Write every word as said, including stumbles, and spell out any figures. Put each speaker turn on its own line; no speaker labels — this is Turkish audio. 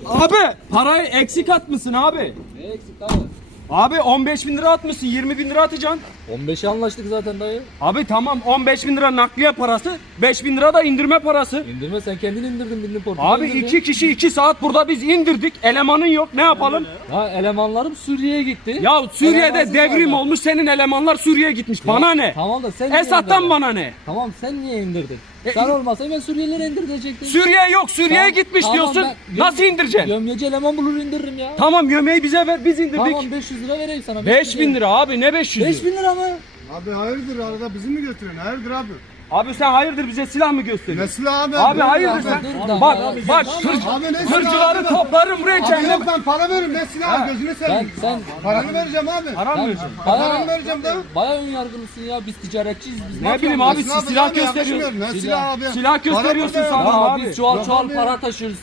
Abi parayı eksik atmışsın abi.
Ne eksik abi?
Abi on beş bin lira atmışsın, yirmi bin lira atacaksın.
on beşe anlaştık zaten dayı.
Abi tamam, on beş bin lira nakliye parası, beş bin lira da indirme parası.
İndirme, sen kendin indirdin bindin portuna.
Abi iki kişi iki saat burada biz indirdik. Elemanın yok, ne yapalım?
Ha, elemanlarım Suriye'ye gitti.
Ya Suriye'de
Elemansız
devrim
varlar.
olmuş, senin elemanlar Suriye'ye gitmiş. Bana ne?
Tamam da sen niye
Esad'dan
indirdin?
bana ne?
Tamam, sen niye indirdin?
E,
sen olmasa ben Suriyelileri indirecektim.
Suriye yok, Suriye'ye
Tamam,
gitmiş
tamam,
diyorsun.
ben-
Nasıl indireceksin?
Gömyeci eleman bulur indiririm ya.
Tamam, yemeği bize ver, biz indirdik.
Tamam, beş yüz lira vereyim sana.
beş bin lira abi, ne beş yüzü?
beş bin lira mı?
Abi hayırdır, arada bizi mi götürüyorsun? Hayırdır abi?
Abi sen hayırdır bize silah mı gösteriyorsun?
Ne silahı abi?
Abi
Dur
hayırdır
abi,
sen?
dur da-
Bak
abi,
bak
tamam.
tır,
Abi ne silahı
tırcıları
abi?
toplarım buraya
Abi
kendine.
yok, ben para veririm, ne silahı, gözünü
Ben,
seveyim.
sen
Paranı vereceğim abi.
Param
sen
vereceğim.
Paranı
bayağı,
vereceğim de.
bayağı ön yargılısın ya. Biz ticaretçiyiz. Biz
Ne
mafya
bileyim
mıyız?
abi,
Ne
siz
silahı
silah
abi,
gösteriyorsun.
yakışmıyor. Ne
Silah.
silahı abi?
Silah gösteriyorsun
Para burada
sana
ya.
Ya
abi.
biz çuval
Yok
çuval
abi.
para taşıyoruz.